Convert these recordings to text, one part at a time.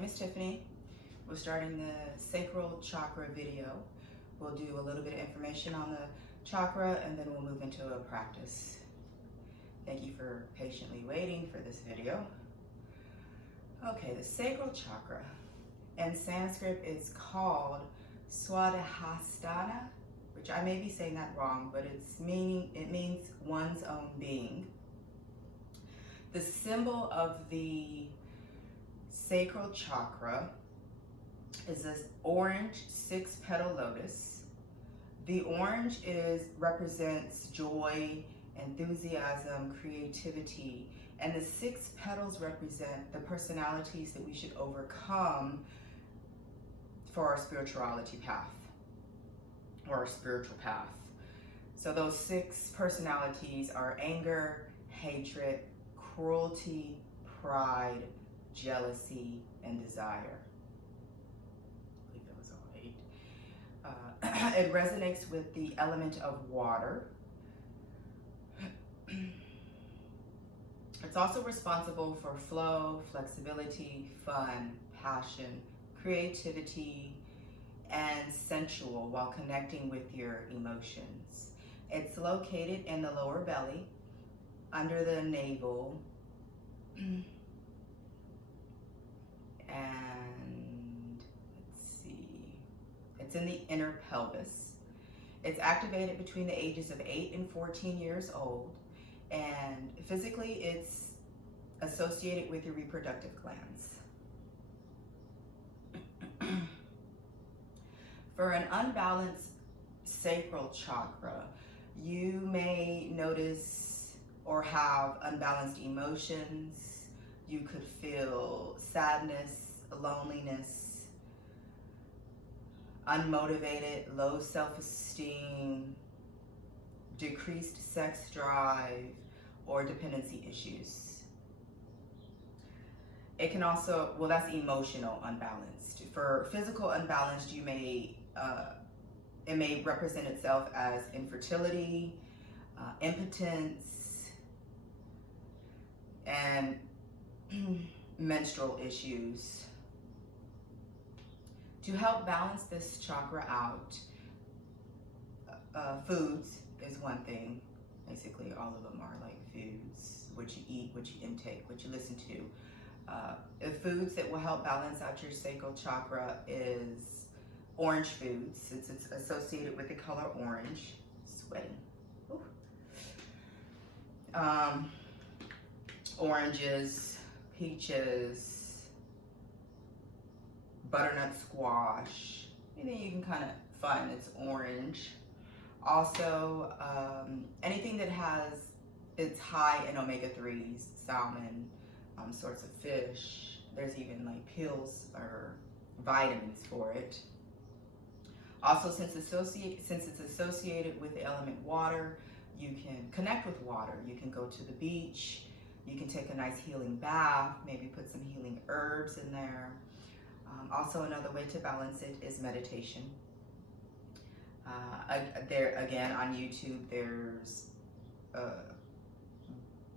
name is Tiffany. We're starting the Sacral Chakra video. We'll do a little bit of information on the chakra and then we'll move into a practice. Thank you for patiently waiting for this video. Okay, the Sacral Chakra. In Sanskrit, it's called Swadhisthana, which I may be saying that wrong, but it means one's own being. The symbol of the Sacral Chakra is this orange 6-petal lotus. The orange represents joy, enthusiasm, creativity, and the 6 petals represent the personalities that we should overcome for our spirituality path, or our spiritual path. So those 6 personalities are anger, hatred, cruelty, pride, jealousy, and desire. I believe that was all 8. It resonates with the element of water. It's also responsible for flow, flexibility, fun, passion, creativity, and sensual while connecting with your emotions. It's located in the lower belly, under the navel, and let's see, it's in the inner pelvis. It's activated between the ages of 8 and 14 years old, and physically it's associated with your reproductive glands. For an unbalanced sacral chakra, you may notice or have unbalanced emotions. You could feel sadness, loneliness, unmotivated, low self-esteem, decreased sex drive, or dependency issues. It can also, well, that's emotional unbalanced. For physical unbalanced, you may, it may represent itself as infertility, impotence, and menstrual issues. To help balance this chakra out, foods is one thing. Basically, all of them are like foods, what you eat, what you intake, what you listen to. The foods that will help balance out your sacral chakra is orange foods, since it's associated with the color orange. Sweating. Oranges, peaches, butternut squash, anything you can kind of find that's orange. Also, anything that it's high in omega-3s, salmon, sorts of fish. There's even like pills or vitamins for it. Also, since it's associated with the element water, you can connect with water. You can go to the beach. You can take a nice healing bath, maybe put some healing herbs in there. Also, another way to balance it is meditation. There again on YouTube, there's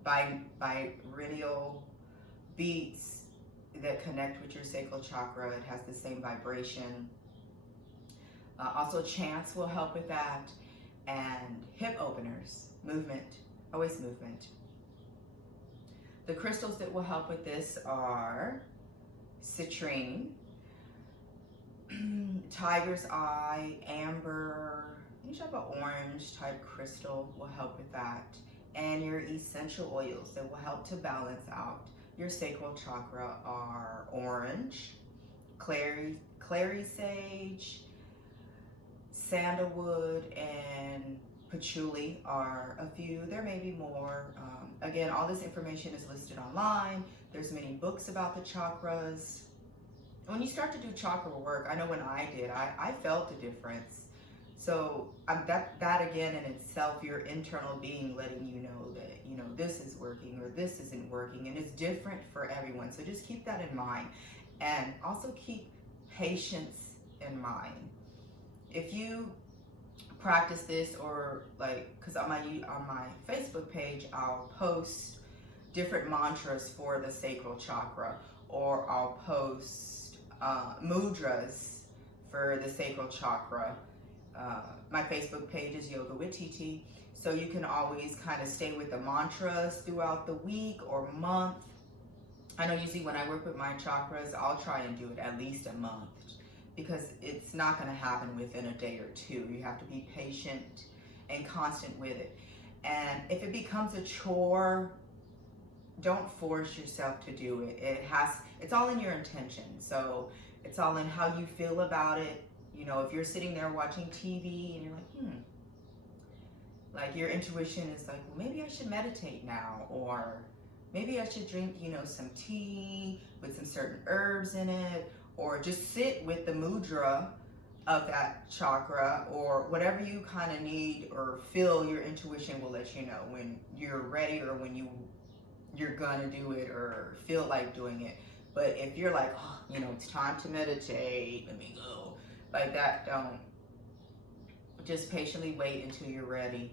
binaural beats that connect with your sacral chakra. It has the same vibration. Also, chants will help with that, and hip openers, movement, always movement. The crystals that will help with this are citrine, tiger's eye, amber, any type of orange type crystal will help with that, and your essential oils that will help to balance out your sacral chakra are orange, clary sage, sandalwood, and patchouli are a few. There may be more. Again, all this information is listed online. There's many books about the chakras. When you start to do chakra work, I know when I did, I felt the difference. So that again in itself, your internal being letting you know that, this is working or this isn't working, and it's different for everyone. So just keep that in mind, and also keep patience in mind. If you practice this, or like, because on my Facebook page, I'll post different mantras for the sacral chakra, or I'll post mudras for the sacral chakra. My Facebook page is Yoga with TT, so you can always kind of stay with the mantras throughout the week or month. I know usually when I work with my chakras, I'll try and do it at least a month, because it's not going to happen within a day or two. You have to be patient and constant with it. And if it becomes a chore, don't force yourself to do it. It's all in your intention. So it's all in how you feel about it. You know, if you're sitting there watching TV and you're like, like your intuition is like, well, maybe I should meditate now, or maybe I should drink, some tea with some certain herbs in it, or just sit with the mudra of that chakra, or whatever you kind of need or feel your intuition will let you know when you're ready, or when you're gonna do it or feel like doing it. But if you're like, it's time to meditate, let me go, like that, don't. Just patiently wait until you're ready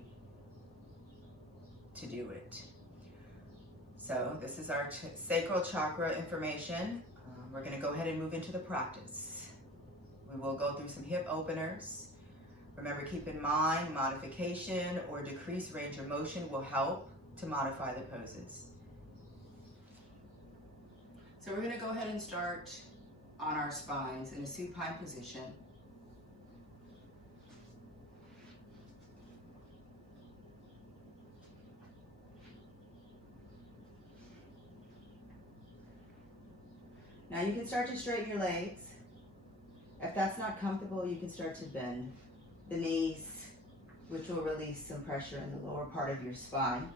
to do it. So this is our sacral chakra information. We're going to go ahead and move into the practice. We will go through some hip openers. Remember, keep in mind, modification or decreased range of motion will help to modify the poses. So we're going to go ahead and start on our spines in a supine position. Now you can start to straighten your legs. If that's not comfortable, you can start to bend the knees, which will release some pressure in the lower part of your spine.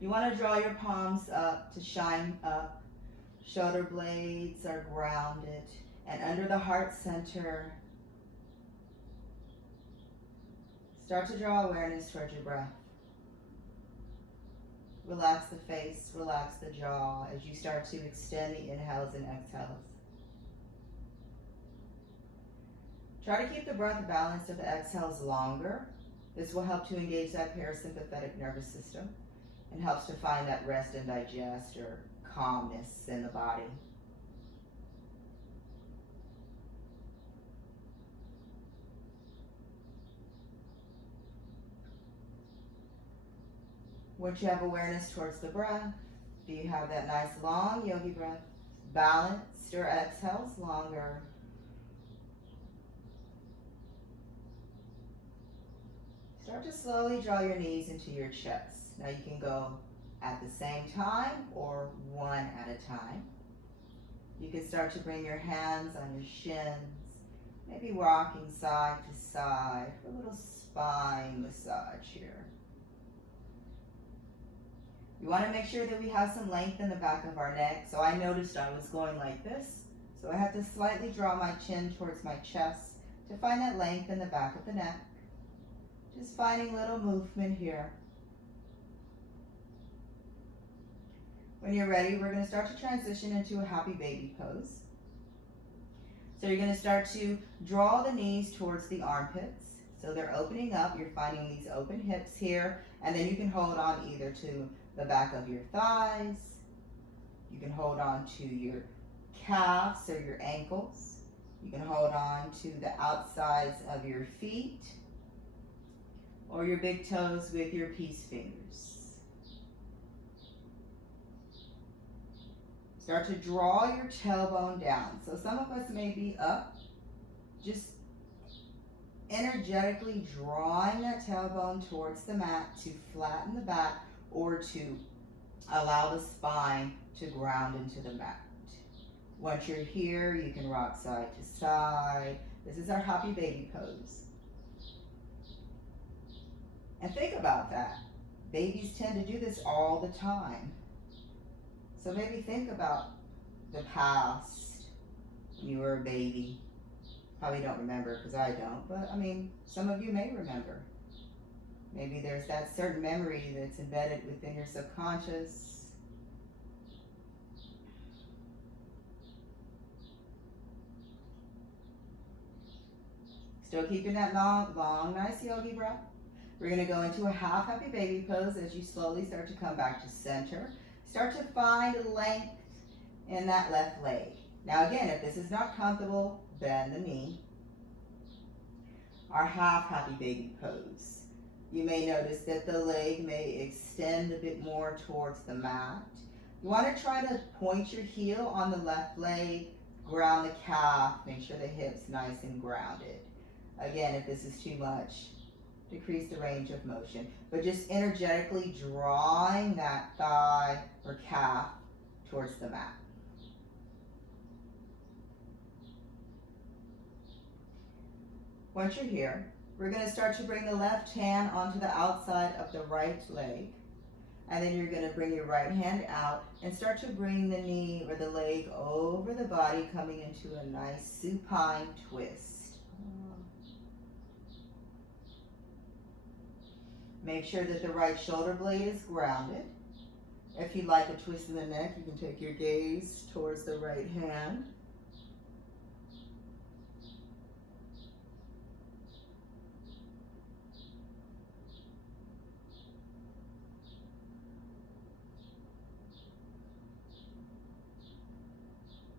You want to draw your palms up to shine up. Shoulder blades are grounded. And under the heart center, start to draw awareness towards your breath. Relax the face, relax the jaw as you start to extend the inhales and exhales. Try to keep the breath balanced if the exhales longer. This will help to engage that parasympathetic nervous system and helps to find that rest and digest or calmness in the body. Once you have awareness towards the breath, do you have that nice long yogi breath? Balanced your exhales longer. Start to slowly draw your knees into your chest. Now you can go at the same time or one at a time. You can start to bring your hands on your shins, maybe rocking side to side for a little spine massage here. We want to make sure that we have some length in the back of our neck. So I noticed I was going like this. So I have to slightly draw my chin towards my chest to find that length in the back of the neck. Just finding little movement here. When you're ready, we're going to start to transition into a happy baby pose. So you're going to start to draw the knees towards the armpits. So they're opening up. You're finding these open hips here. And then you can hold on either to the back of your thighs. You can hold on to your calves or your ankles. You can hold on to the outsides of your feet or your big toes with your peace fingers. Start to draw your tailbone down. So some of us may be up, just energetically drawing that tailbone towards the mat to flatten the back or to allow the spine to ground into the mat. Once you're here, you can rock side to side. This is our happy baby pose. And think about that. Babies tend to do this all the time. So maybe think about the past when you were a baby. Probably don't remember because I don't, but I mean, some of you may remember. Maybe there's that certain memory that's embedded within your subconscious. Still keeping that long, nice yogi breath. We're going to go into a half happy baby pose as you slowly start to come back to center. start to find length in that left leg. Now again, if this is not comfortable, bend the knee. Our half happy baby pose. You may notice that the leg may extend a bit more towards the mat. You want to try to point your heel on the left leg, ground the calf, make sure the hip's nice and grounded. Again, if this is too much, decrease the range of motion, but just energetically drawing that thigh or calf towards the mat. Once you're here, we're going to start to bring the left hand onto the outside of the right leg, and then you're going to bring your right hand out and start to bring the knee or the leg over the body, coming into a nice supine twist. Make sure that the right shoulder blade is grounded. If you like a twist in the neck, you can take your gaze towards the right hand.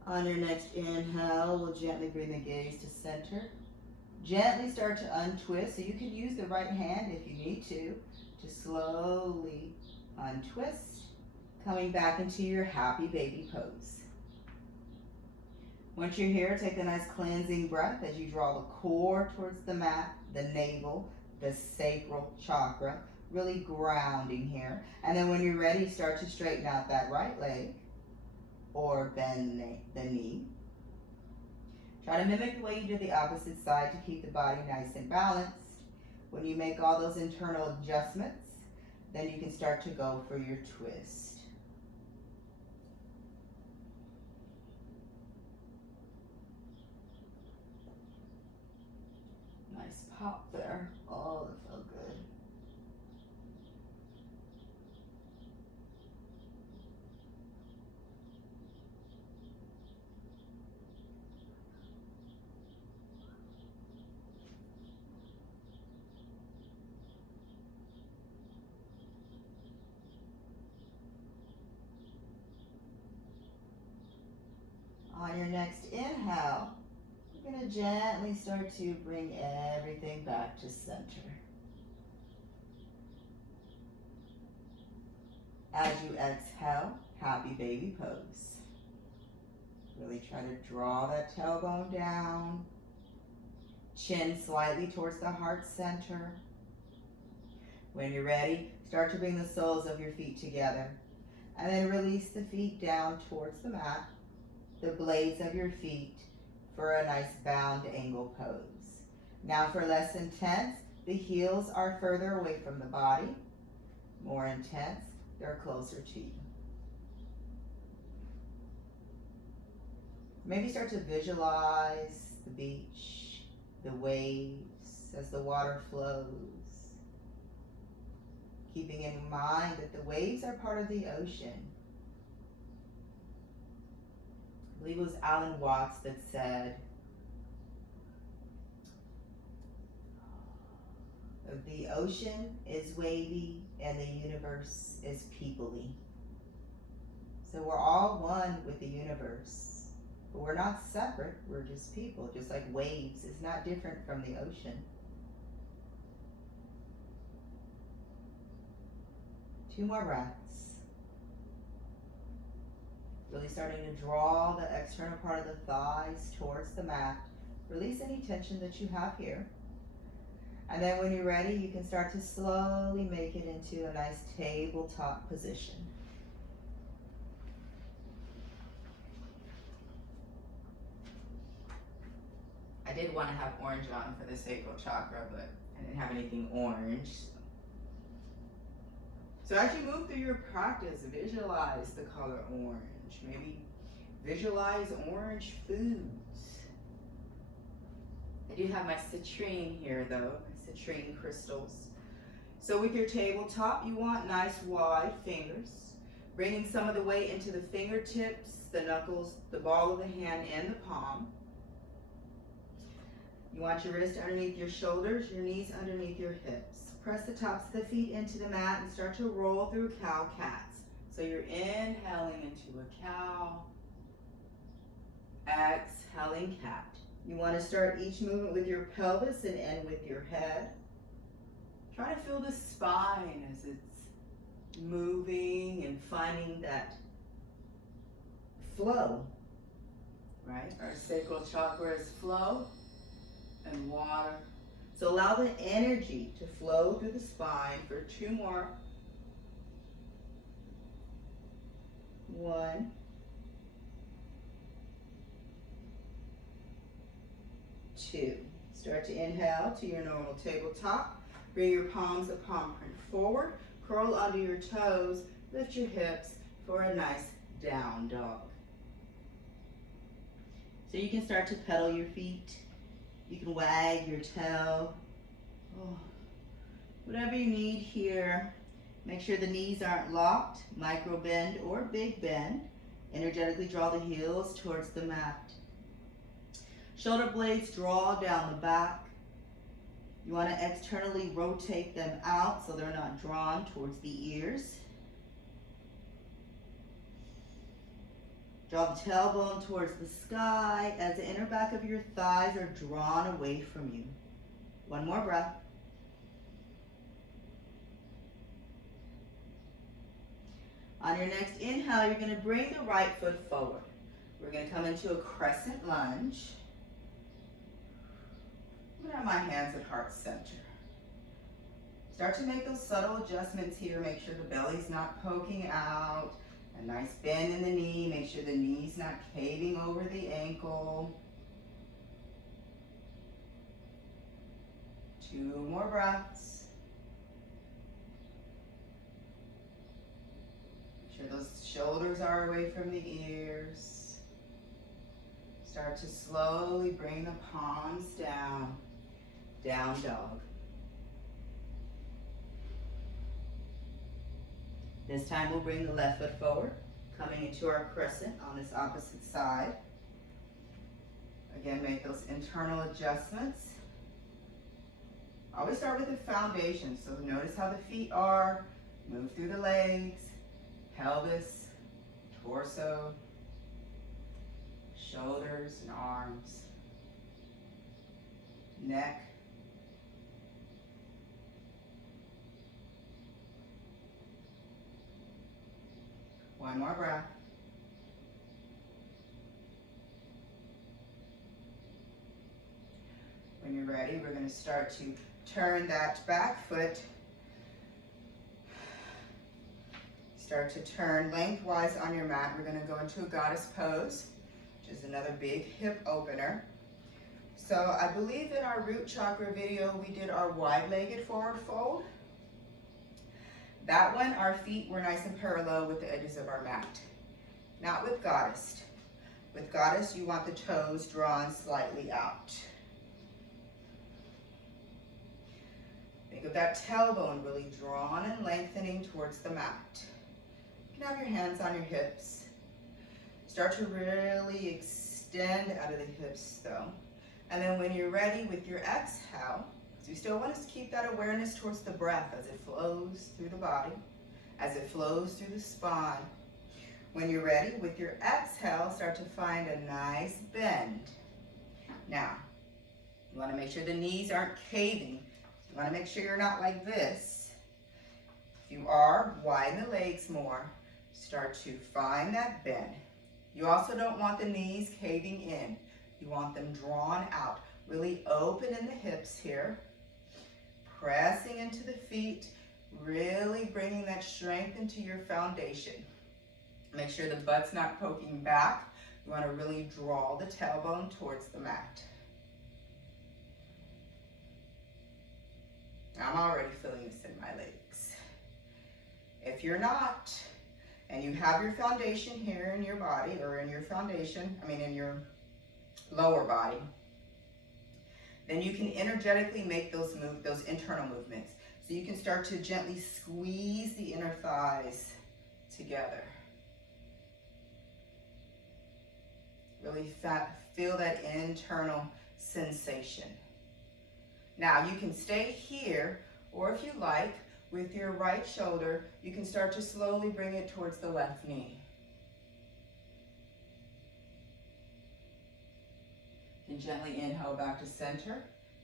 On your next inhale, we'll gently bring the gaze to center. Gently start to untwist, so you can use the right hand if you need to slowly untwist, coming back into your happy baby pose. Once you're here, take a nice cleansing breath as you draw the core towards the mat, the navel, the sacral chakra, really grounding here. And then when you're ready, start to straighten out that right leg or bend the knee. Try to mimic the way you did the opposite side to keep the body nice and balanced. When you make all those internal adjustments, then you can start to go for your twist. Nice pop there. Oh, that felt good. On your next inhale, you're going to gently start to bring everything back to center. As you exhale, happy baby pose. Really try to draw that tailbone down, chin slightly towards the heart center. When you're ready, start to bring the soles of your feet together, and then release the feet down towards the mat, the blades of your feet, for a nice bound angle pose. Now for less intense, the heels are further away from the body. More intense, they're closer to you. Maybe start to visualize the beach, the waves as the water flows. Keeping in mind that the waves are part of the ocean. I believe it was Alan Watts that said, the ocean is wavy and the universe is peoply. So we're all one with the universe, but we're not separate, we're just people. Just like waves is not different from the ocean. 2 more breaths. Really starting to draw the external part of the thighs towards the mat. Release any tension that you have here. And then when you're ready, you can start to slowly make it into a nice tabletop position. I did want to have orange on for the sacral chakra, but I didn't have anything orange. So as you move through your practice, visualize the color orange. Maybe visualize orange foods. I do have my citrine here though, my citrine crystals. So with your tabletop, you want nice wide fingers, bringing some of the weight into the fingertips, the knuckles, the ball of the hand, and the palm. You want your wrist underneath your shoulders, your knees underneath your hips. Press the tops of the feet into the mat and start to roll through cow-cats. So you're inhaling into a cow, exhaling cat. You want to start each movement with your pelvis and end with your head. Try to feel the spine as it's moving and finding that flow, right? Our sacral chakra is flow and water. So allow the energy to flow through the spine for 2 more. 1. 2. Start to inhale to your normal tabletop. Bring your palms of palm print forward. Curl under your toes. Lift your hips for a nice down dog. So you can start to pedal your feet. You can wag your tail. Oh, whatever you need here. Make sure the knees aren't locked. Micro bend or big bend. Energetically draw the heels towards the mat. Shoulder blades draw down the back. You want to externally rotate them out so they're not drawn towards the ears. Draw the tailbone towards the sky as the inner back of your thighs are drawn away from you. 1 more breath. On your next inhale, you're going to bring the right foot forward. We're going to come into a crescent lunge. I'm going to have my hands at heart center. Start to make those subtle adjustments here. Make sure the belly's not poking out. A nice bend in the knee. Make sure the knee's not caving over the ankle. 2 more breaths. Make sure those shoulders are away from the ears. Start to slowly bring the palms down. Down dog. This time we'll bring the left foot forward, coming into our crescent on this opposite side. Again, make those internal adjustments. Always start with the foundation, so notice how the feet are, move through the legs, pelvis, torso, shoulders and arms, neck. One more breath. When you're ready, we're going to start to turn that back foot. Start to turn lengthwise on your mat. We're going to go into a goddess pose, which is another big hip opener. So I believe in our root chakra video, we did our wide-legged forward fold. That one, our feet were nice and parallel with the edges of our mat. Not with goddess. With goddess, you want the toes drawn slightly out. Think of that tailbone really drawn and lengthening towards the mat. You can have your hands on your hips. Start to really extend out of the hips though. And then when you're ready with your exhale, so you still want to keep that awareness towards the breath as it flows through the body, as it flows through the spine. When you're ready, with your exhale, start to find a nice bend. Now, you want to make sure the knees aren't caving. You want to make sure you're not like this. If you are, widen the legs more. Start to find that bend. You also don't want the knees caving in. You want them drawn out. Really open in the hips here. Pressing into the feet, really bringing that strength into your foundation. Make sure the butt's not poking back. You want to really draw the tailbone towards the mat. I'm already feeling this in my legs. If you're not, and you have your foundation here in your body, or in your foundation, in your lower body, then you can energetically make those internal movements. So you can start to gently squeeze the inner thighs together. Really feel that internal sensation. Now you can stay here, or if you like, With your right shoulder, you can start to slowly bring it towards the left knee. And gently inhale back to center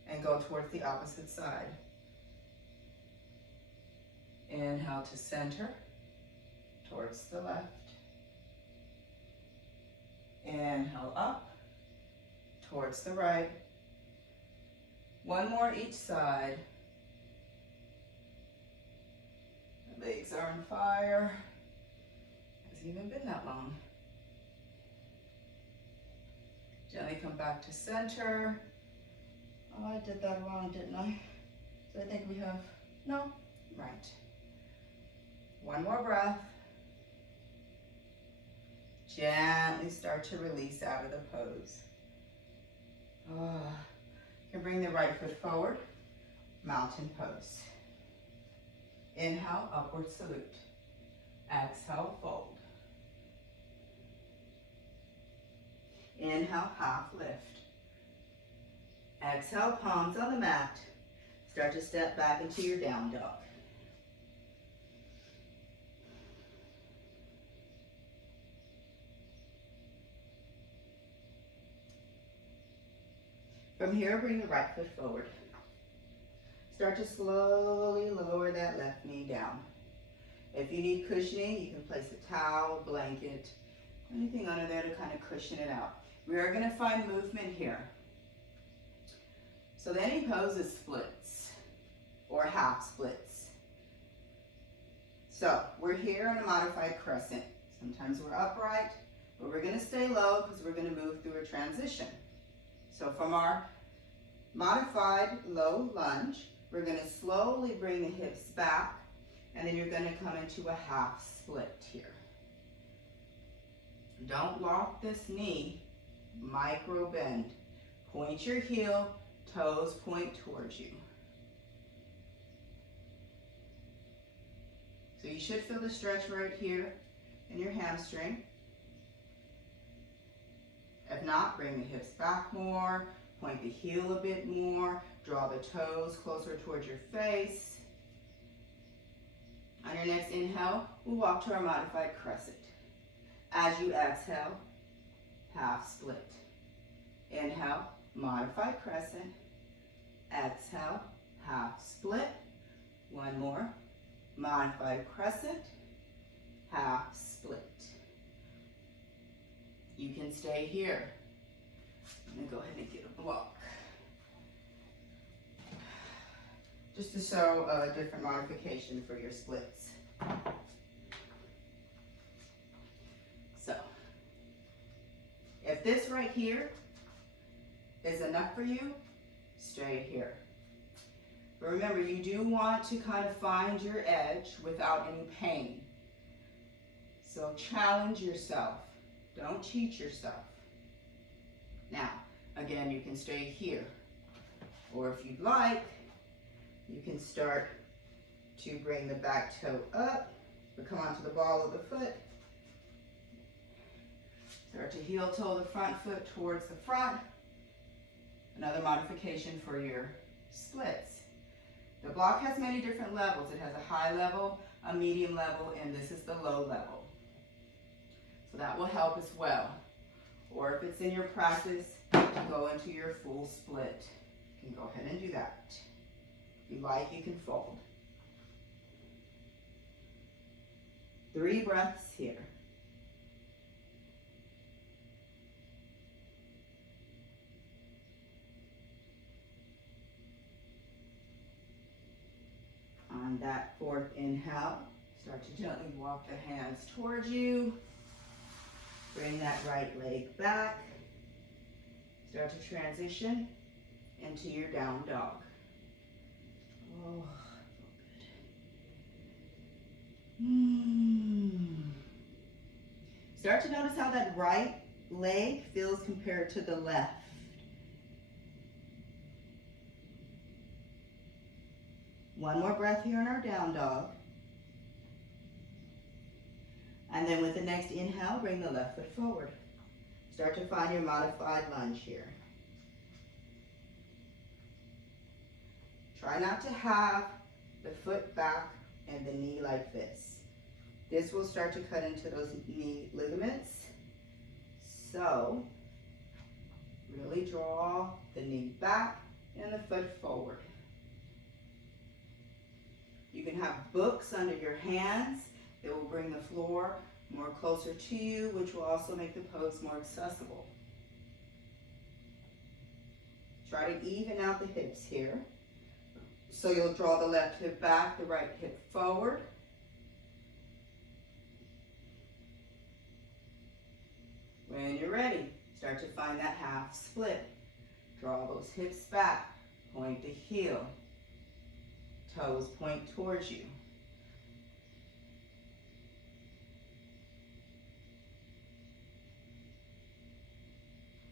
and go towards the opposite side. Inhale to center, towards the left. Inhale up, towards the right. One more each side. The legs are on fire. Hasn't even been that long. Gently come back to center. Oh, I did that wrong, didn't I? So I think we have, no, right. One more breath. Gently start to release out of the pose. Oh. You can bring the right foot forward, mountain pose. Inhale, upward salute. Exhale, fold. Inhale, half lift. Exhale, palms on the mat. Start to step back into your down dog. From here, bring the right foot forward. Start to slowly lower that left knee down. If you need cushioning, you can place a towel, blanket, anything under there to kind of cushion it out. We are going to find movement here. So any pose is splits or half splits. So we're here in a modified crescent. Sometimes we're upright, but we're going to stay low because we're going to move through a transition. So from our modified low lunge, we're going to slowly bring the hips back, and then you're going to come into a half split here. Don't lock this knee, micro bend. Point your heel, toes point towards you. So you should feel the stretch right here in your hamstring. If not, bring the hips back more, point the heel a bit more, draw the toes closer towards your face. On your next inhale, we'll walk to our modified crescent. As you exhale, half split. Inhale, modified crescent. Exhale, half split. One more, modified crescent, half split. You can stay here. I'm gonna go ahead and get a block. Just to show a different modification for your splits. So, if this right here is enough for you, stay here. But remember, you do want to kind of find your edge without any pain. So challenge yourself. Don't cheat yourself. Now, again, you can stay here. Or if you'd like, you can start to bring the back toe up, but come onto the ball of the foot. Start to heel toe the front foot towards the front. Another modification for your splits. The block has many different levels. It has a high level, a medium level, and this is the low level. So that will help as well. Or if it's in your practice, to go into your full split. You can go ahead and do that. If you like, you can fold. 3 breaths here. On that 4th inhale, start to gently walk the hands towards you. Bring that right leg back. Start to transition into your down dog. Oh, good. Start to notice how that right leg feels compared to the left. One more breath here in our down dog. And then with the next inhale, bring the left foot forward. Start to find your modified lunge here. Try not to have the foot back and the knee like this. This will start to cut into those knee ligaments. So, really draw the knee back and the foot forward. You can have books under your hands that will bring the floor more closer to you, which will also make the pose more accessible. Try to even out the hips here. So you'll draw the left hip back, the right hip forward. When you're ready, start to find that half split. Draw those hips back, point the heel. Toes point towards you.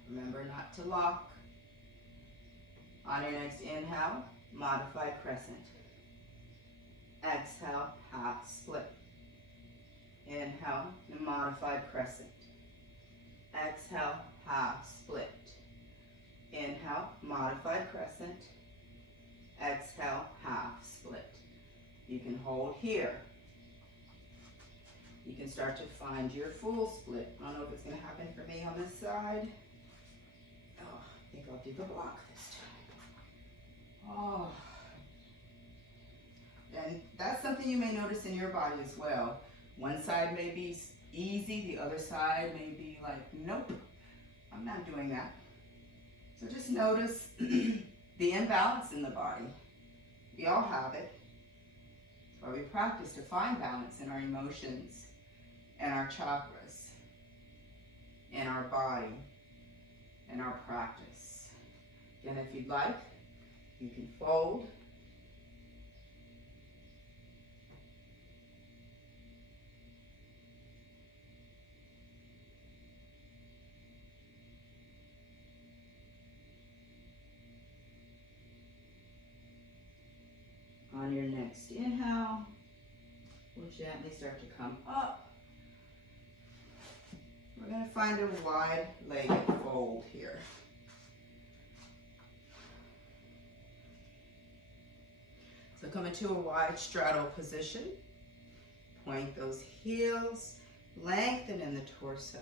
Remember not to lock. On your next inhale, modified crescent. Exhale, half split. Inhale, the modified crescent. Exhale, half split. Inhale, modified crescent. Exhale, half split. You can hold here. You can start to find your full split. I don't know if it's going to happen for me on this side. Oh, I think I'll do the block this time. Oh. And that's something you may notice in your body as well. One side may be easy, the other side may be like, nope, I'm not doing that. So just notice the imbalance in the body. We all have it. That's why we practice to find balance in our emotions and our chakras, in our body, and our practice. Again, if you'd like, you can fold. On your next inhale, we'll gently start to come up. We're going to find a wide-legged fold here. So come into a wide straddle position. Point those heels, lengthen in the torso.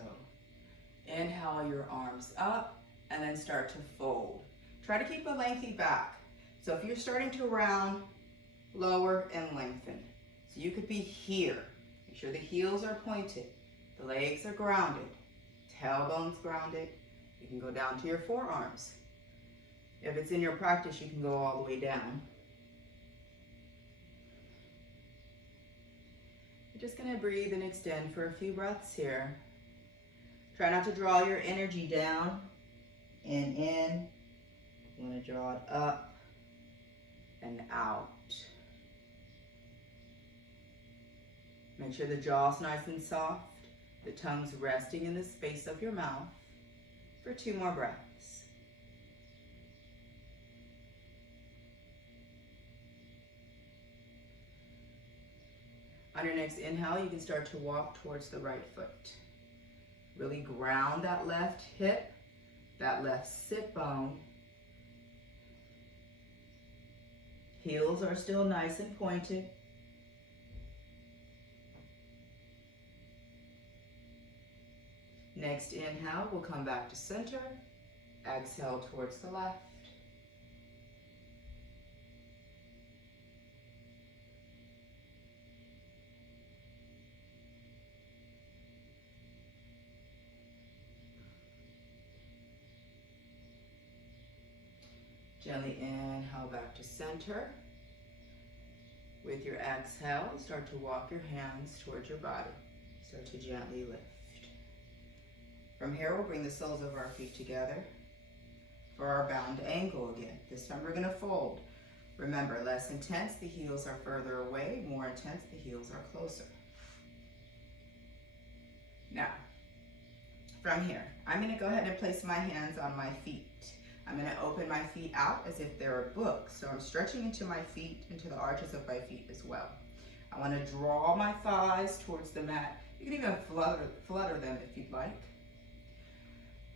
Inhale your arms up and then start to fold. Try to keep a lengthy back. So if you're starting to round, lower and lengthen. So you could be here. Make sure the heels are pointed. The legs are grounded. Tailbone's grounded. You can go down to your forearms. If it's in your practice, you can go all the way down. You're just going to breathe and extend for a few breaths here. Try not to draw your energy down and in. You want to draw it up and out. Make sure the jaw's nice and soft, the tongue's resting in the space of your mouth for 2 more breaths. On your next inhale, you can start to walk towards the right foot. Really ground that left hip, that left sit bone. Heels are still nice and pointed. Next inhale, we'll come back to center. Exhale towards the left. Gently inhale back to center. With your exhale, start to walk your hands towards your body. Start to gently lift. From here, we'll bring the soles of our feet together for our bound angle again. This time we're going to fold. Remember, less intense, the heels are further away. More intense, the heels are closer. Now, from here, I'm going to go ahead and place my hands on my feet. I'm going to open my feet out as if they're a book. So I'm stretching into my feet, into the arches of my feet as well. I want to draw my thighs towards the mat. You can even flutter them if you'd like.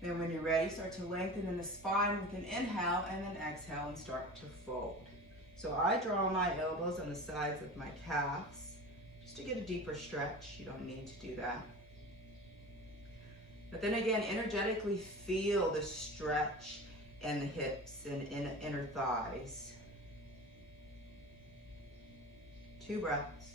Then when you're ready, start to lengthen in the spine with an inhale and then exhale and start to fold. So I draw my elbows on the sides of my calves just to get a deeper stretch. You don't need to do that. But then again, energetically feel the stretch in the hips and in inner thighs. 2 breaths.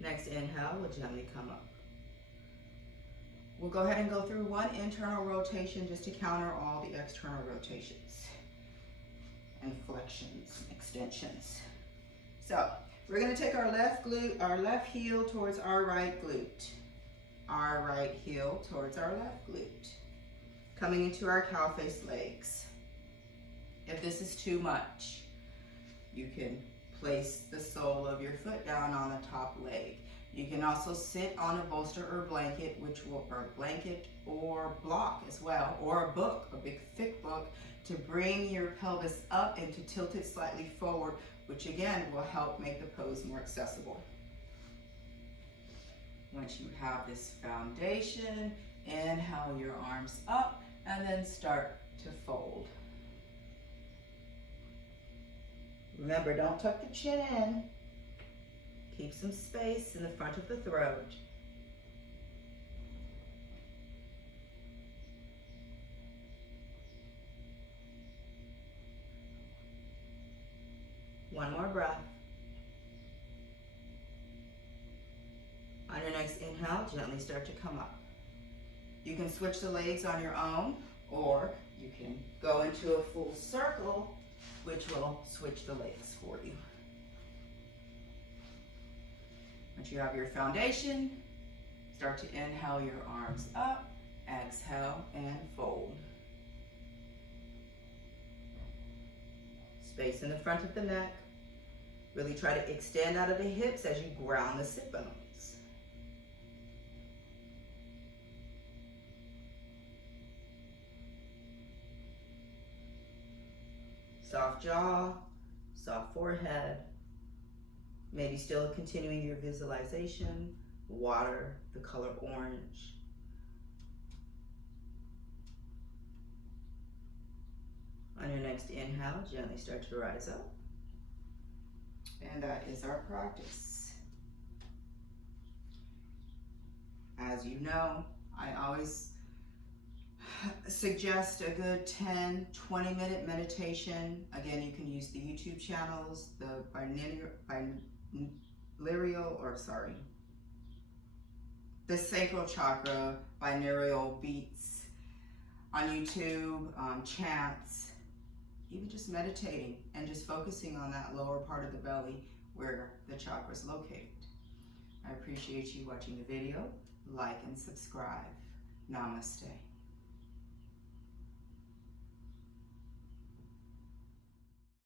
Next inhale, we'll gently come up. We'll go ahead and go through 1 internal rotation just to counter all the external rotations and flexions, extensions. So we're going to take our left heel towards our right glute. Our right heel towards our left glute. Coming into our cow face legs. If this is too much, you can place the sole of your foot down on the top leg. You can also sit on a bolster or blanket, or blanket or block as well, or a book, a big thick book, to bring your pelvis up and to tilt it slightly forward, which again will help make the pose more accessible. Once you have this foundation, inhale your arms up and then start to fold. Remember, don't tuck the chin in. Keep some space in the front of the throat. One more breath. On your next inhale, gently start to come up. You can switch the legs on your own, or you can go into a full circle, which will switch the legs for you. Once you have your foundation, start to inhale your arms up, exhale and fold. Space in the front of the neck. Really try to extend out of the hips as you ground the sit bones. Soft jaw, soft forehead. Maybe still continuing your visualization. Water, the color orange. On your next inhale, gently start to rise up. And that is our practice. As you know, I always suggest a good 10, 20-minute meditation. Again, you can use the YouTube channels, the the Sacral Chakra binaural beats on YouTube, chants, even just meditating and just focusing on that lower part of the belly where the chakra is located. I appreciate you watching the video. Like and subscribe. Namaste.